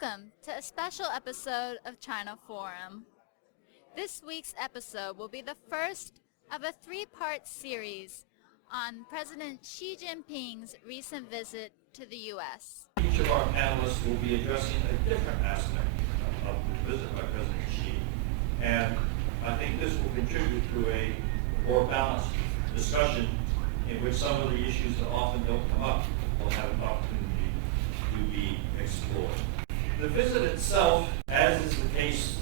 Welcome to a special episode of China Forum. This week's episode will be the first of a three-part series on President Xi Jinping's recent visit to the U.S. Each of our panelists will be addressing a different aspect of the visit by President Xi, and I think this will contribute to a more balanced discussion in which some of the issues that often don't come up will have an opportunity to be explored. The visit itself, as is the case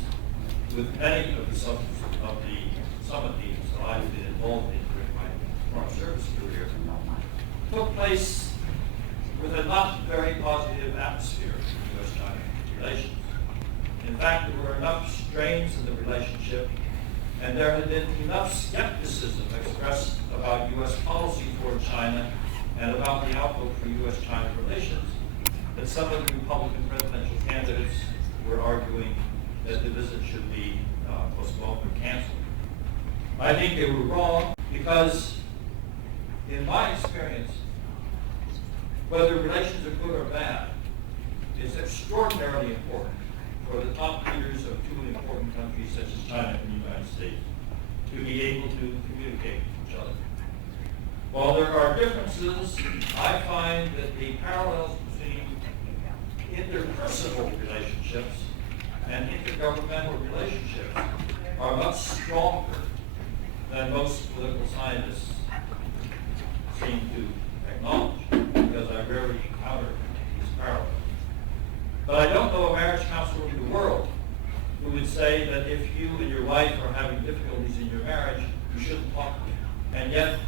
with many of the subjects of the summit meetings that I've been involved in during my foreign service career, took place with a not very positive atmosphere in U.S. China relations. In fact, there were enough strains in the relationship, and there had been enough skepticism expressed about U.S. policy toward China and about the outlook for U.S.-China relations that some of the Republican presidential candidates were arguing that the visit should be postponed or canceled. I think they were wrong because, in my experience, whether relations are good or bad, it's extraordinarily important for the top leaders of two important countries such as China and the United States to be able to communicate with each other. While there are differences, I find that the parallels between interpersonal relationships and intergovernmental relationships are much stronger than most political scientists seem to acknowledge, because I rarely encounter these parallels. But I don't know a marriage counselor in the world who would say that if you and your wife are having difficulties in your marriage, you shouldn't talk to them. And yet,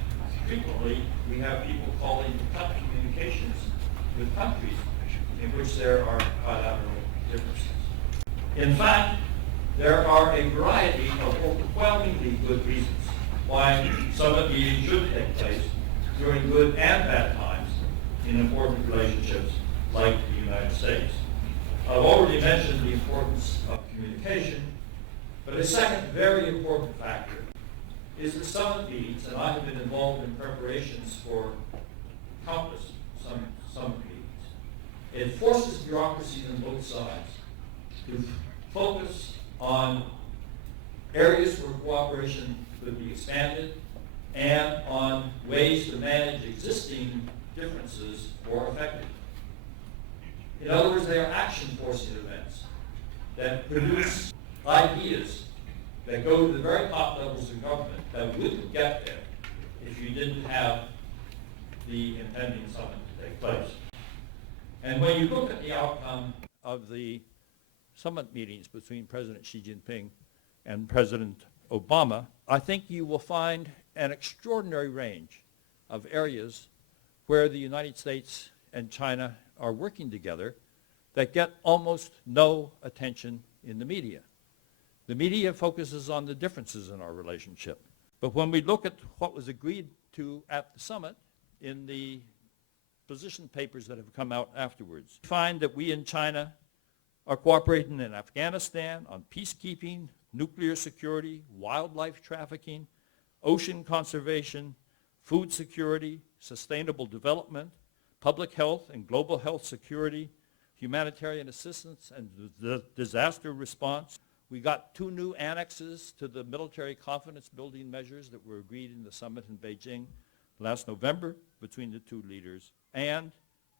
frequently, we have people calling to cut communications with countries in which there are bilateral differences. In fact, there are a variety of overwhelmingly good reasons why summit meetings should take place during good and bad times in important relationships like the United States. I've already mentioned the importance of communication, but a second very important factor is the summit meetings, and I have been involved in preparations for countless summit meetings. It forces bureaucracies on both sides to focus on areas where cooperation could be expanded and on ways to manage existing differences more effectively. In other words, they are action-forcing events that produce ideas that go to the very top levels of government that wouldn't get there if you didn't have the impending summit to take place. And when you look at the outcome of the summit meetings between President Xi Jinping and President Obama, I think you will find an extraordinary range of areas where the United States and China are working together that get almost no attention in the media. The media focuses on the differences in our relationship. But when we look at what was agreed to at the summit in the position papers that have come out afterwards, we find that we in China are cooperating in Afghanistan on peacekeeping, nuclear security, wildlife trafficking, ocean conservation, food security, sustainable development, public health and global health security, humanitarian assistance and disaster response. We got 2 new annexes to the military confidence building measures that were agreed in the summit in Beijing last November between the 2 leaders. And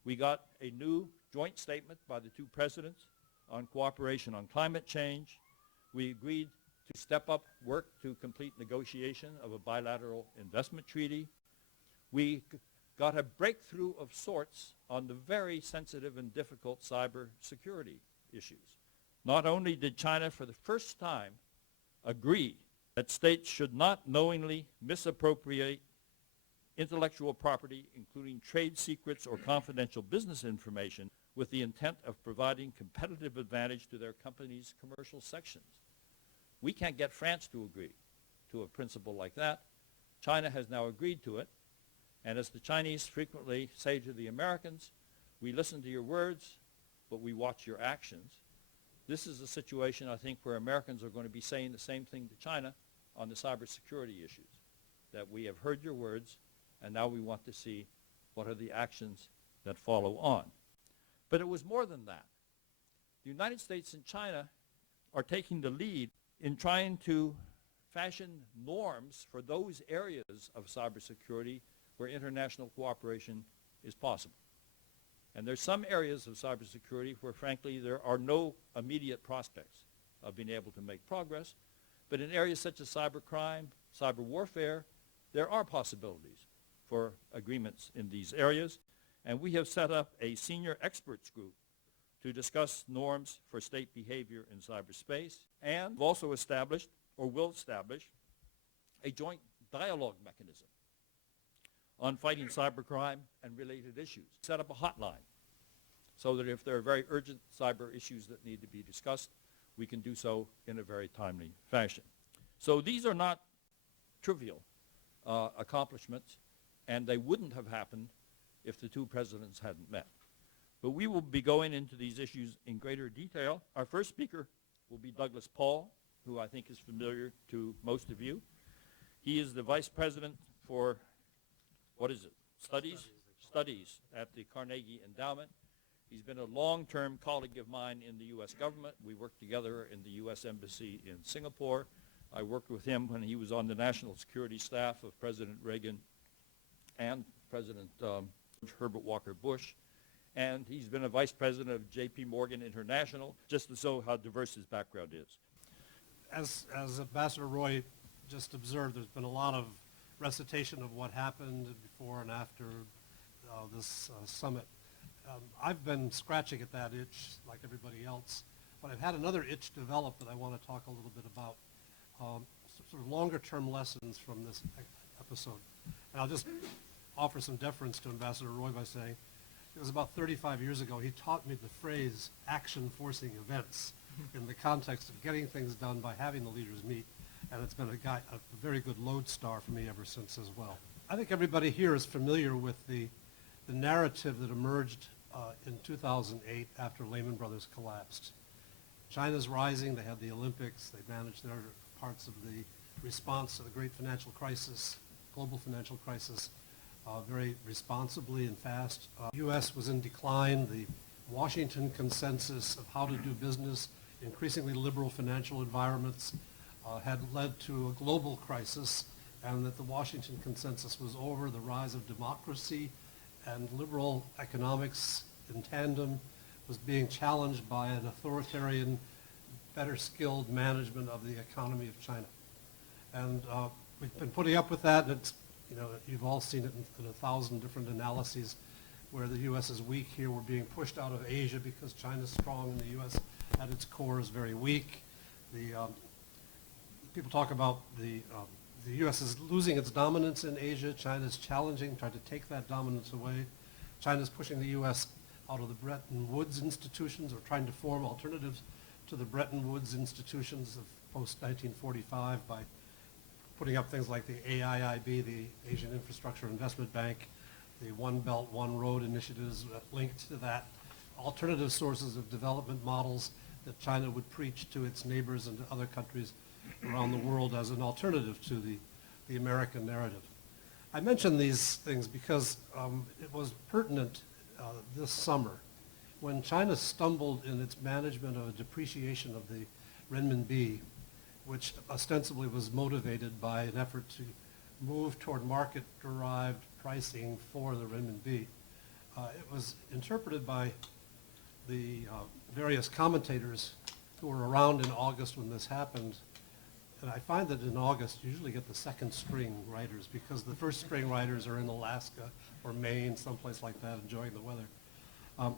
we got a new joint statement by the 2 presidents on cooperation on climate change. We agreed to step up work to complete negotiation of a bilateral investment treaty. We got a breakthrough of sorts on the very sensitive and difficult cyber security issues. Not only did China for the first time agree that states should not knowingly misappropriate intellectual property, including trade secrets or confidential business information, with the intent of providing competitive advantage to their companies' commercial sections. We can't get France to agree to a principle like that. China has now agreed to it. And as the Chinese frequently say to the Americans, we listen to your words, but we watch your actions. This is a situation, I think, where Americans are going to be saying the same thing to China on the cybersecurity issues, that we have heard your words, and now we want to see what are the actions that follow on. But it was more than that. The United States and China are taking the lead in trying to fashion norms for those areas of cybersecurity where international cooperation is possible. And there's some areas of cybersecurity where, frankly, there are no immediate prospects of being able to make progress. But in areas such as cybercrime, cyber warfare, there are possibilities for agreements in these areas. And we have set up a senior experts group to discuss norms for state behavior in cyberspace. And we've also established, or will establish, a joint dialogue mechanism on fighting cybercrime and related issues. Set up a hotline so that if there are very urgent cyber issues that need to be discussed, we can do so in a very timely fashion. So these are not trivial accomplishments, and they wouldn't have happened if the two presidents hadn't met. But we will be going into these issues in greater detail. Our first speaker will be Douglas Paal, who I think is familiar to most of you. He is the vice president for, Studies at the Carnegie Endowment. He's been a long-term colleague of mine in the U.S. government. We worked together in the U.S. Embassy in Singapore. I worked with him when he was on the national security staff of President Reagan and President Herbert Walker Bush. And he's been a vice president of J.P. Morgan International, just to show how diverse his background is. As Ambassador Roy just observed, there's been a lot of recitation of what happened before and after this summit. I've been scratching at that itch like everybody else, but I've had another itch develop that I want to talk a little bit about, sort of longer-term lessons from this episode. And I'll just offer some deference to Ambassador Roy by saying it was about 35 years ago he taught me the phrase action-forcing events in the context of getting things done by having the leaders meet, and it's been a very good lodestar for me ever since as well. I think everybody here is familiar with the narrative that emerged in 2008 after Lehman Brothers collapsed. China's rising, they had the Olympics, they managed their parts of the response to the great financial crisis, global financial crisis, very responsibly and fast. U.S. was in decline. The Washington consensus of how to do business, increasingly liberal financial environments, had led to a global crisis, and that the Washington consensus was over. The rise of democracy and liberal economics in tandem was being challenged by an authoritarian, better skilled management of the economy of China. And we've been putting up with that, and it's, you've all seen it in 1,000 different analyses where the U.S. is weak here. We're being pushed out of Asia because China's strong and the U.S. at its core is very weak. People talk about the U.S. is losing its dominance in Asia. China's challenging, trying to take that dominance away. China's pushing the U.S. out of the Bretton Woods institutions, or trying to form alternatives to the Bretton Woods institutions of post-1945 by putting up things like the AIIB, the Asian Infrastructure Investment Bank, the One Belt, One Road initiatives linked to that, alternative sources of development models that China would preach to its neighbors and to other countries around the world as an alternative to the American narrative. I mention these things because it was pertinent this summer when China stumbled in its management of a depreciation of the renminbi, which ostensibly was motivated by an effort to move toward market-derived pricing for the renminbi. It was interpreted by the various commentators who were around in August when this happened. And I find that in August you usually get the second string writers, because the first string writers are in Alaska or Maine, someplace like that, enjoying the weather.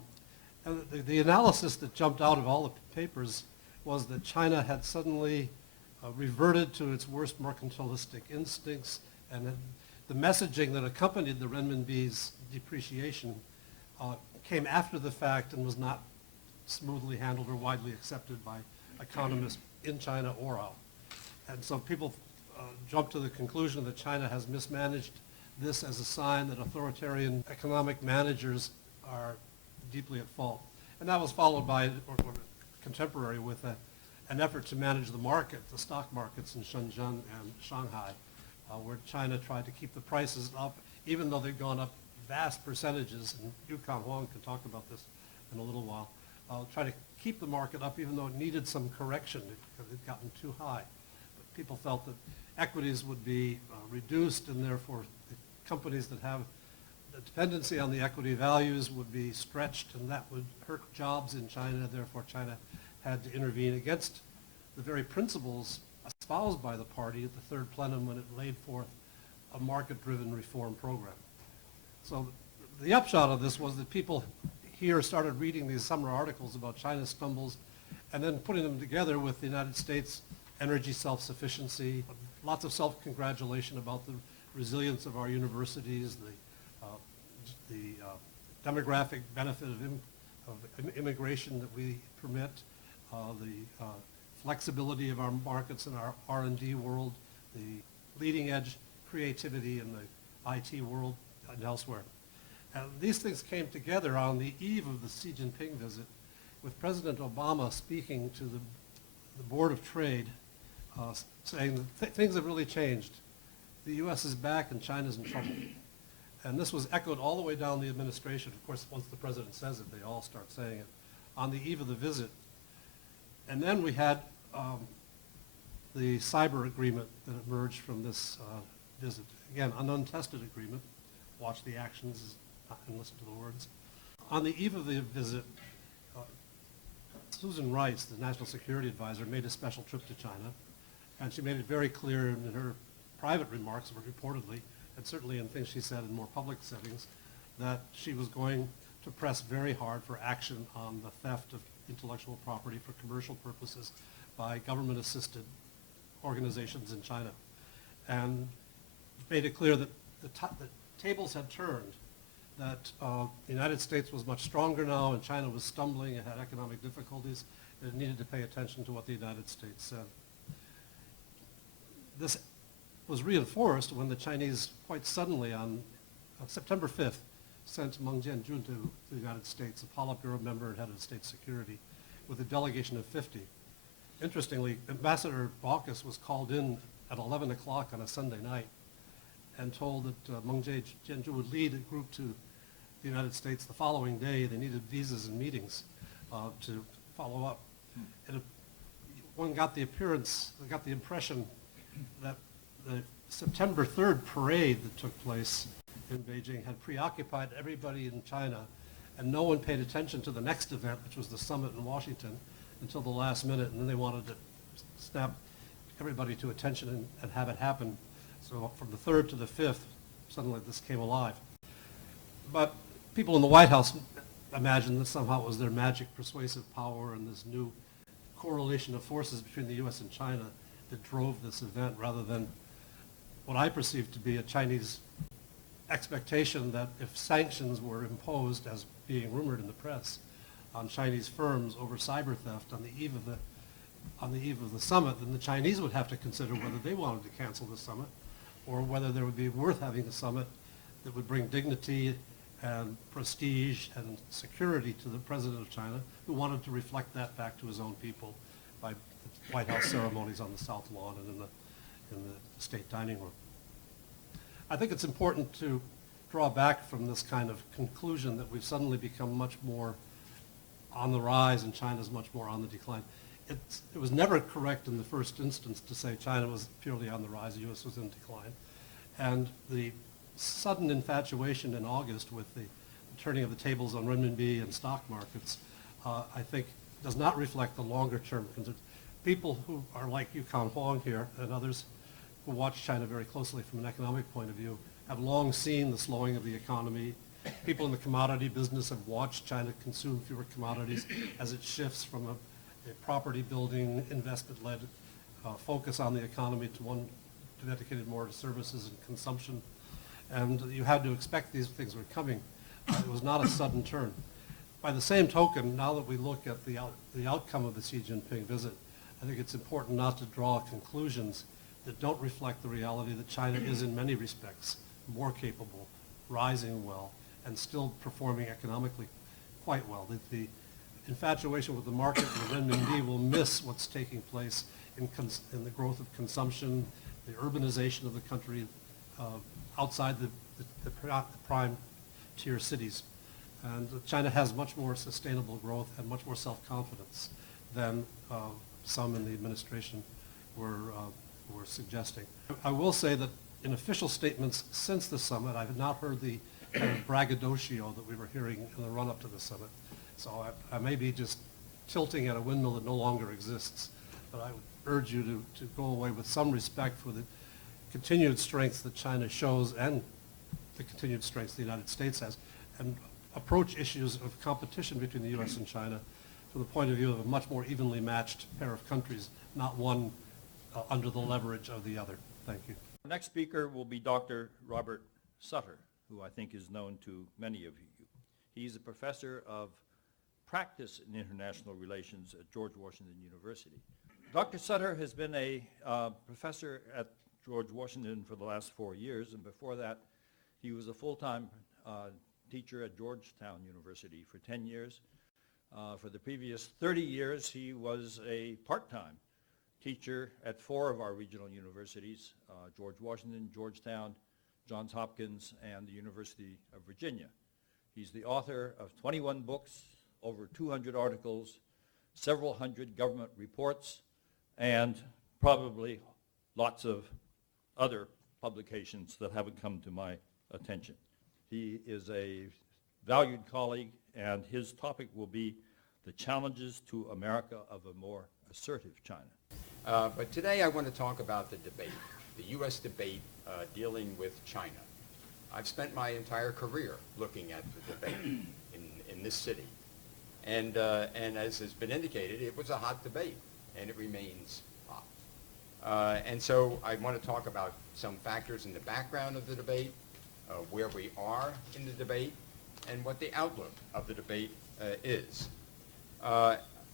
And the analysis that jumped out of all the papers was that China had suddenly reverted to its worst mercantilistic instincts, and the messaging that accompanied the renminbi's depreciation came after the fact and was not smoothly handled or widely accepted by economists in China or out. And so people jumped to the conclusion that China has mismanaged this as a sign that authoritarian economic managers are deeply at fault. And that was followed by, or contemporary with, an effort to manage the market, the stock markets in Shenzhen and Shanghai, where China tried to keep the prices up, even though they'd gone up vast percentages, and Yukon Huang can talk about this in a little while. try to keep the market up even though it needed some correction because it had gotten too high. But people felt that equities would be reduced, and therefore the companies that have the dependency on the equity values would be stretched, and that would hurt jobs in China. Therefore, China had to intervene against the very principles espoused by the party at the third plenum when it laid forth a market-driven reform program. So the upshot of this was that people here started reading these summer articles about China's stumbles and then putting them together with the United States energy self-sufficiency, lots of self-congratulation about the resilience of our universities, the demographic benefit of immigration that we permit, the flexibility of our markets in our R&D world, the leading edge creativity in the IT world and elsewhere. And these things came together on the eve of the Xi Jinping visit, with President Obama speaking to the Board of Trade, saying that things have really changed. The U.S. is back and China's in trouble. And this was echoed all the way down the administration. Of course, once the president says it, they all start saying it on the eve of the visit. And then we had the cyber agreement that emerged from this visit. Again, an untested agreement. Watch the actions and listen to the words. On the eve of the visit, Susan Rice, the National Security Advisor, made a special trip to China, and she made it very clear in her private remarks, reportedly, and certainly in things she said in more public settings, that she was going to press very hard for action on the theft of intellectual property for commercial purposes by government-assisted organizations in China, and made it clear that the tables had turned, that the United States was much stronger now and China was stumbling and had economic difficulties, and it needed to pay attention to what the United States said. This was reinforced when the Chinese quite suddenly on September 5th sent Meng Jianjun to the United States, a Politburo member and head of state security, with a delegation of 50. Interestingly, Ambassador Baucus was called in at 11 o'clock on a Sunday night and told that Meng Jianjun would lead a group to the United States the following day. They needed visas and meetings to follow up. And one got the impression that the September 3rd parade that took place in Beijing had preoccupied everybody in China, and no one paid attention to the next event, which was the summit in Washington, until the last minute, and then they wanted to snap everybody to attention and have it happen. So from the 3rd to the 5th, suddenly this came alive. But people in the White House imagined that somehow it was their magic persuasive power and this new correlation of forces between the U.S. and China that drove this event, rather than what I perceived to be a Chinese expectation that if sanctions were imposed, as being rumored in the press, on Chinese firms over cyber theft on the eve of the summit, then the Chinese would have to consider whether they wanted to cancel the summit, or whether there would be worth having a summit that would bring dignity and prestige and security to the president of China, who wanted to reflect that back to his own people by the White House ceremonies on the South Lawn and in the state dining room. I think it's important to draw back from this kind of conclusion that we've suddenly become much more on the rise and China's much more on the decline. It was never correct in the first instance to say China was purely on the rise, the U.S. was in decline. And the sudden infatuation in August with the turning of the tables on renminbi and stock markets, I think, does not reflect the longer term concerns. People who are like Yukon Huang here and others who watch China very closely from an economic point of view have long seen the slowing of the economy. People in the commodity business have watched China consume fewer commodities as it shifts from a property building, investment-led focus on the economy to one dedicated more to services and consumption. And you had to expect these things were coming. It was not a sudden turn. By the same token, now that we look at the outcome of the Xi Jinping visit, I think it's important not to draw conclusions that don't reflect the reality that China is in many respects more capable, rising well, and still performing economically quite well. The infatuation with the market and the renminbi will miss what's taking place in the growth of consumption, the urbanization of the country outside the prime tier cities. And China has much more sustainable growth and much more self-confidence than some in the administration were suggesting. I will say that in official statements since the summit, I have not heard the kind of braggadocio that we were hearing in the run-up to the summit. So I may be just tilting at a windmill that no longer exists, but I would urge you to go away with some respect for the continued strength that China shows and the continued strength the United States has, and approach issues of competition between the U.S. and China from the point of view of a much more evenly matched pair of countries, not one under the leverage of the other. Thank you. The next speaker will be Dr. Robert Sutter, who I think is known to many of you. He's a professor of practice in international relations at George Washington University. Dr. Sutter has been a professor at George Washington for the last 4 years, and before that he was a full-time teacher at Georgetown University for 10 years. For the previous 30 years he was a part-time teacher at 4 of our regional universities, George Washington, Georgetown, Johns Hopkins, and the University of Virginia. He's the author of 21 books, over 200 articles, several hundred government reports, and probably lots of other publications that haven't come to my attention. He is a valued colleague, and his topic will be the challenges to America of a more assertive China. But today I want to talk about the debate, the U.S. debate dealing with China. I've spent my entire career looking at the debate in this city. And as has been indicated, it was a hot debate, and it remains hot. And so I want to talk about some factors in the background of the debate, where we are in the debate, and what the outlook of the debate is.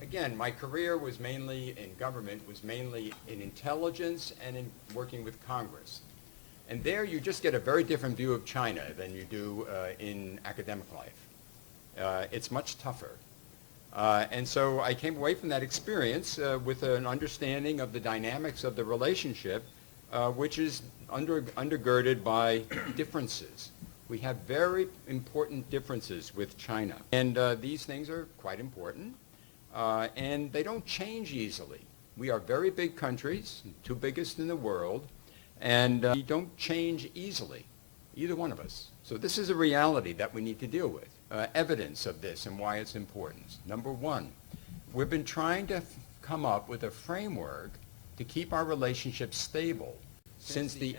Again, my career was mainly in government, was mainly in intelligence and in working with Congress. And there you just get a very different view of China than you do in academic life. It's much tougher. And so I came away from that experience with an understanding of the dynamics of the relationship, which is undergirded by differences. We have very important differences with China. And these things are quite important. And they don't change easily. We are very big countries, 2 biggest in the world, and we don't change easily, either one of us. So this is a reality that we need to deal with. Evidence of this and why it's important. Number 1, we've been trying to come up with a framework to keep our relationship stable since the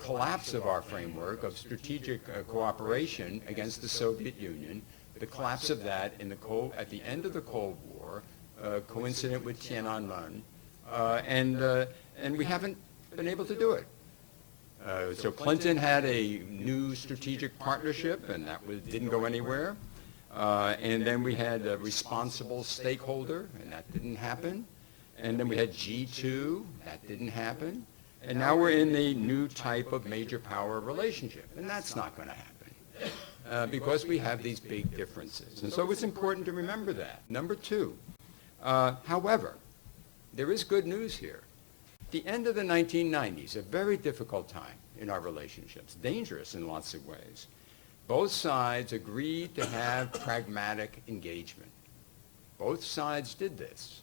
collapse of our framework of strategic cooperation against the Soviet Union, the collapse of that at the end of the Cold War, coincident with Tiananmen, and we haven't been able to do it. So Clinton had a new strategic partnership, and that didn't go anywhere. And then we had a responsible stakeholder, and that didn't happen. And then we had G2, that didn't happen. And now we're in the new type of major power relationship, and that's not going to happen because we have these big differences. And so it's important to remember that. Number 2, however, there is good news here. The end of the 1990s, a very difficult time in our relationships, dangerous in lots of ways. Both sides agreed to have pragmatic engagement. Both sides did this.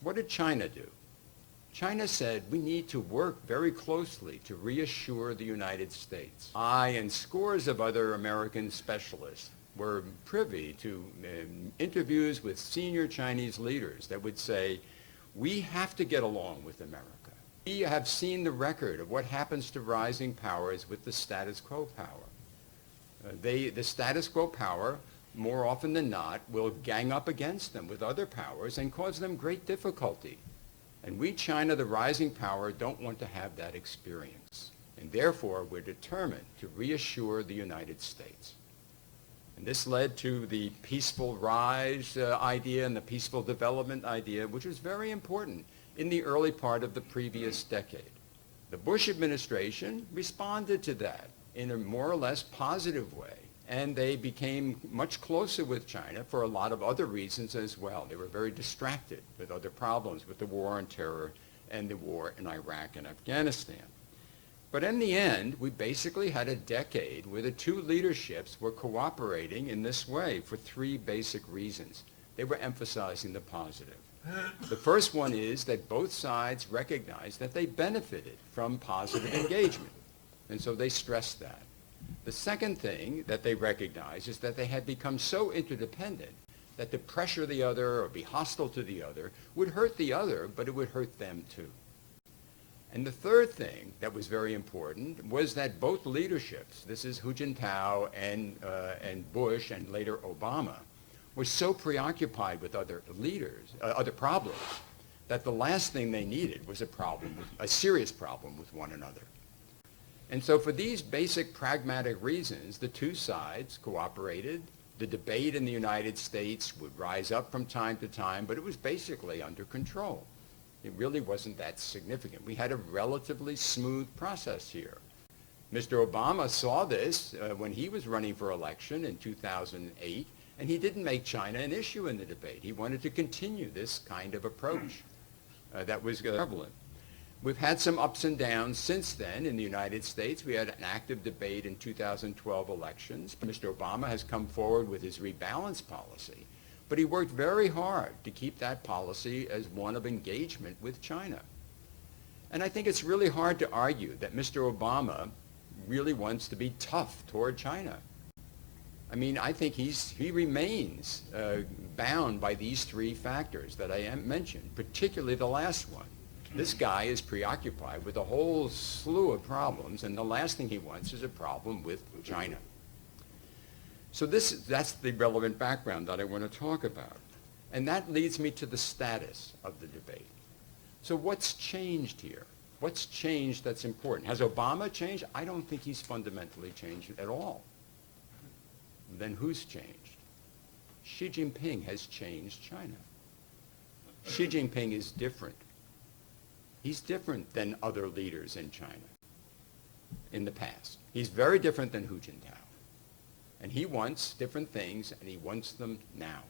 What did China do? China said we need to work very closely to reassure the United States. I and scores of other American specialists were privy to interviews with senior Chinese leaders that would say, we have to get along with America. We have seen the record of what happens to rising powers with the status quo power. The status quo power, more often than not, will gang up against them with other powers and cause them great difficulty. And we, China, the rising power, don't want to have that experience. And therefore, we're determined to reassure the United States. And this led to the peaceful rise idea and the peaceful development idea, which was very important in the early part of the previous decade. The Bush administration responded to that in a more or less positive way, and they became much closer with China for a lot of other reasons as well. They were very distracted with other problems, with the war on terror and the war in Iraq and Afghanistan. But in the end, we basically had a decade where the two leaderships were cooperating in this way for three basic reasons. They were emphasizing the positive. The first one is that both sides recognized that they benefited from positive engagement, and so they stressed that. The second thing that they recognized is that they had become so interdependent that to pressure the other or be hostile to the other would hurt the other, but it would hurt them too. And the third thing that was very important was that both leaderships, this is Hu Jintao and Bush and later Obama, were so preoccupied with other leaders, other problems, that the last thing they needed was a serious problem with one another. And so for these basic pragmatic reasons, the two sides cooperated. The debate in the United States would rise up from time to time, but it was basically under control. It really wasn't that significant. We had a relatively smooth process here. Mr. Obama saw this when he was running for election in 2008, and he didn't make China an issue in the debate. He wanted to continue this kind of approach that was prevalent. We've had some ups and downs since then in the United States. We had an active debate in 2012 elections. Mr. Obama has come forward with his rebalance policy, but he worked very hard to keep that policy as one of engagement with China. And I think it's really hard to argue that Mr. Obama really wants to be tough toward China. I mean, I think he remains bound by these three factors that I mentioned, particularly the last one. This guy is preoccupied with a whole slew of problems, and the last thing he wants is a problem with China. So that's the relevant background that I want to talk about. And that leads me to the status of the debate. So what's changed here? What's changed that's important? Has Obama changed? I don't think he's fundamentally changed at all. Then who's changed? Xi Jinping has changed China. Xi Jinping is different. He's different than other leaders in China in the past. He's very different than Hu Jintao. And he wants different things, and he wants them now.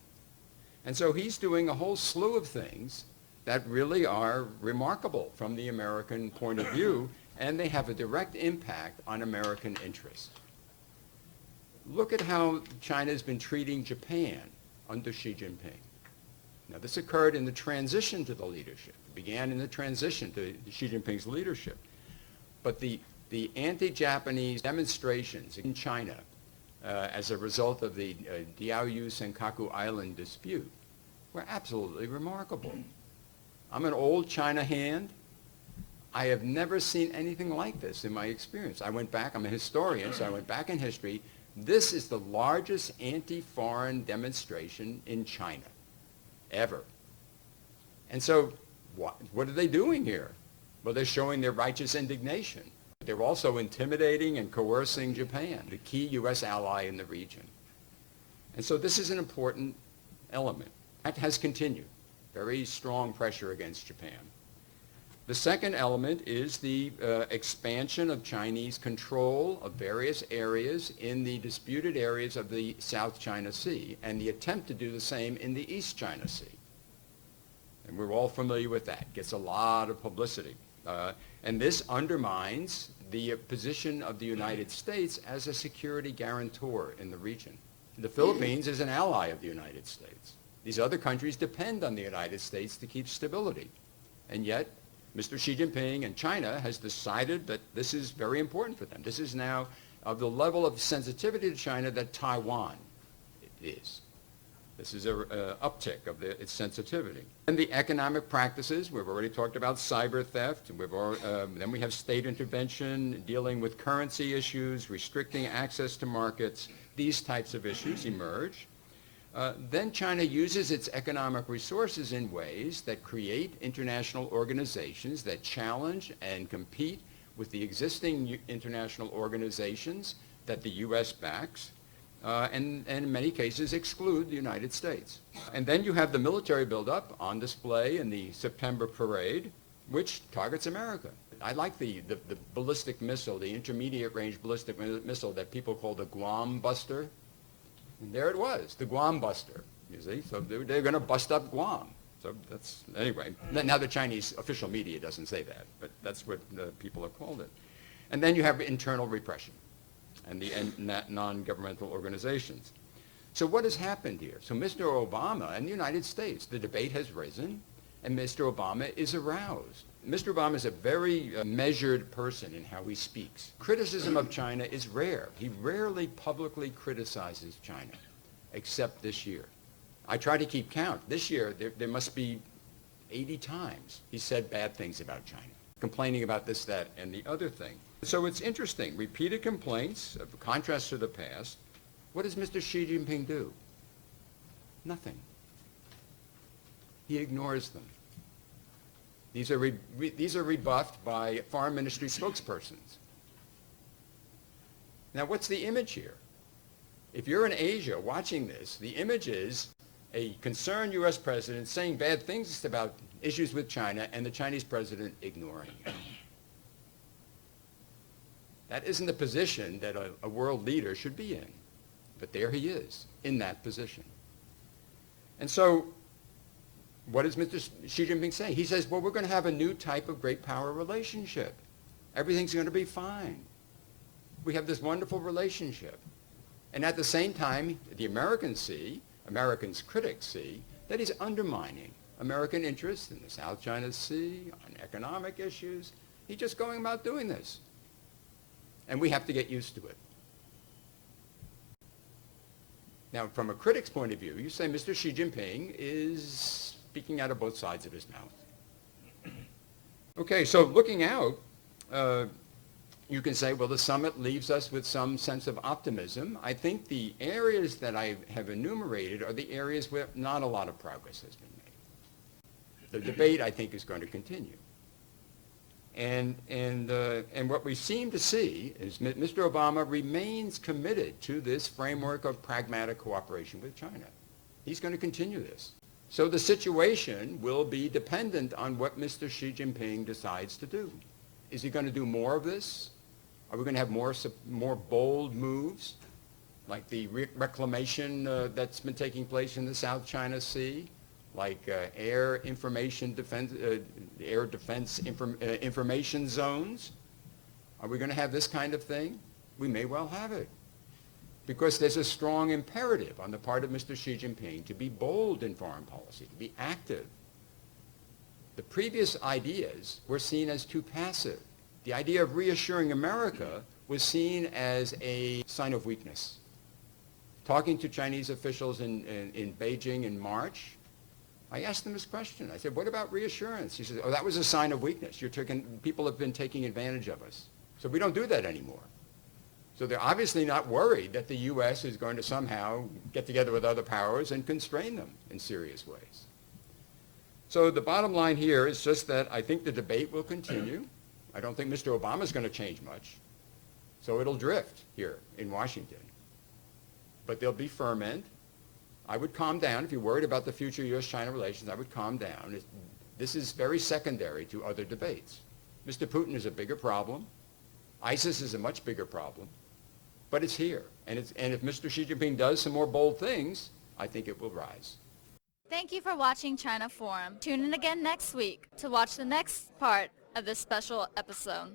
And so he's doing a whole slew of things that really are remarkable from the American point of view, and they have a direct impact on American interests. Look at how China has been treating Japan under Xi Jinping. Now, this occurred in the transition to the leadership. It began in the transition to Xi Jinping's leadership. But the anti-Japanese demonstrations in China as a result of the Diaoyu Senkaku Island dispute were absolutely remarkable. I'm an old China hand. I have never seen anything like this in my experience. I went back, I'm a historian, so I went back in history. This is the largest anti-foreign demonstration in China ever. And so what are they doing here? Well, they're showing their righteous indignation. They're also intimidating and coercing Japan, the key U.S. ally in the region. And so this is an important element. That has continued. Very strong pressure against Japan. The second element is the expansion of Chinese control of various areas in the disputed areas of the South China Sea, and the attempt to do the same in the East China Sea. And we're all familiar with that. It gets a lot of publicity. And this undermines the position of the United States as a security guarantor in the region. The Philippines is an ally of the United States. These other countries depend on the United States to keep stability. And yet, Mr. Xi Jinping and China has decided that this is very important for them. This is now of the level of sensitivity to China that Taiwan is. This is an uptick of its sensitivity. And the economic practices, we've already talked about cyber theft. Then we have state intervention, dealing with currency issues, restricting access to markets. These types of issues emerge. Then China uses its economic resources in ways that create international organizations that challenge and compete with the existing international organizations that the U.S. backs, and in many cases exclude the United States. And then you have the military buildup on display in the September parade, which targets America. I like the ballistic missile, the intermediate range ballistic missile that people call the Guam Buster. And there it was, the Guam Buster, you see. So they're going to bust up Guam. So that's, anyway. Now the Chinese official media doesn't say that, but that's what people have called it. And then you have internal repression and the non-governmental organizations. So what has happened here? So Mr. Obama and the United States, the debate has risen, and Mr. Obama is aroused. Mr. Obama is a very measured person in how he speaks. Criticism of China is rare. He rarely publicly criticizes China, except this year. I try to keep count. This year, there must be 80 times he said bad things about China, complaining about this, that, and the other thing. So it's interesting. Repeated complaints, of contrast to the past. What does Mr. Xi Jinping do? Nothing. He ignores them. These are rebuffed by foreign ministry spokespersons. Now, what's the image here? If you're in Asia watching this, the image is a concerned U.S. president saying bad things about issues with China and the Chinese president ignoring it. That isn't the position that a world leader should be in. But there he is, in that position. And so, what does Mr. Xi Jinping say? He says, well, we're going to have a new type of great power relationship. Everything's going to be fine. We have this wonderful relationship. And at the same time, the Americans critics see, that he's undermining American interests in the South China Sea, on economic issues. He's just going about doing this. And we have to get used to it. Now, from a critic's point of view, you say Mr. Xi Jinping is speaking out of both sides of his mouth. Okay, so looking out, you can say, well, the summit leaves us with some sense of optimism. I think the areas that I have enumerated are the areas where not a lot of progress has been made. The debate, I think, is going to continue. And what we seem to see is Mr. Obama remains committed to this framework of pragmatic cooperation with China. He's going to continue this. So the situation will be dependent on what Mr. Xi Jinping decides to do. Is he going to do more of this? Are we going to have more bold moves, like the reclamation that's been taking place in the South China Sea, like air defense information zones? Are we going to have this kind of thing? We may well have it, because there's a strong imperative on the part of Mr. Xi Jinping to be bold in foreign policy, to be active. The previous ideas were seen as too passive. The idea of reassuring America was seen as a sign of weakness. Talking to Chinese officials in Beijing in March, I asked them this question. I said, what about reassurance? He said, oh, that was a sign of weakness. People have been taking advantage of us. So we don't do that anymore. So they're obviously not worried that the U.S. is going to somehow get together with other powers and constrain them in serious ways. So the bottom line here is just that I think the debate will continue. I don't think Mr. Obama is going to change much. So it'll drift here in Washington. But there'll be ferment. I would calm down. If you're worried about the future U.S.-China relations, I would calm down. This is very secondary to other debates. Mr. Putin is a bigger problem. ISIS is a much bigger problem. But it's here. And if Mr. Xi Jinping does some more bold things, I think it will rise. Thank you for watching China Forum. Tune in again next week to watch the next part of this special episode.